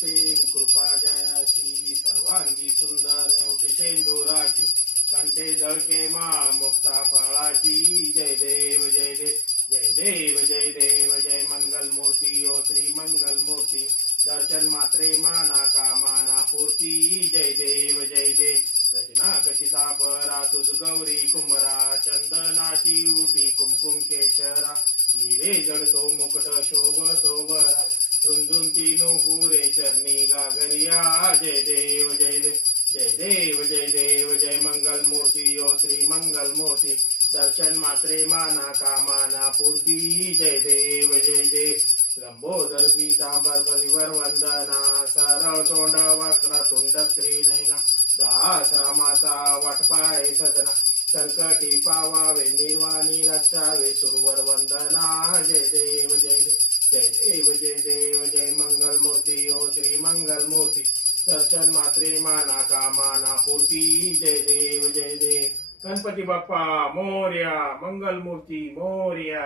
प्रेम कृपा जयाची सर्वांगी सुंदर शेंदुराची कंठे जळके मा मुक्ता फळाची जय देव जय देव जय देव जय देव जय मंगल मूर्ती ओ श्री मंगल मूर्ती दर्शन मात्रे माना कामाना पूर्ती जय देव जय देव रचना कशिता परा तुझ गौरी कुंभरा चंदनाची उटी कुमकुम केशरा हिरे जडतो मुकुट शोभतो बरा रुंजुंती नुपुरे चरणी गागरिया जय देव जय देव जय देव जय देव जय मंगल मूर्ती ओ श्री मंगल मूर्ती दर्शन मात्रे माना कामाना पूर्ती जय देव जय देव लंबोदर पीतांबर परिवर वंदना सरळ तोंड वक्र तुंड त्रिनयना दास रामाचा वाटपाय सदना संकटी पावावे निर्वाणी रक्षावे सुरवर वंदना जय देव जय देव जय देव जय देव जय मंगल मूर्ती ओ श्री मंगल मूर्ती दर्शन मात्रे माना कामाना पूर्ती जय देव जय देव गणपती बाप्पा मोरया मंगल मूर्ती मोरया।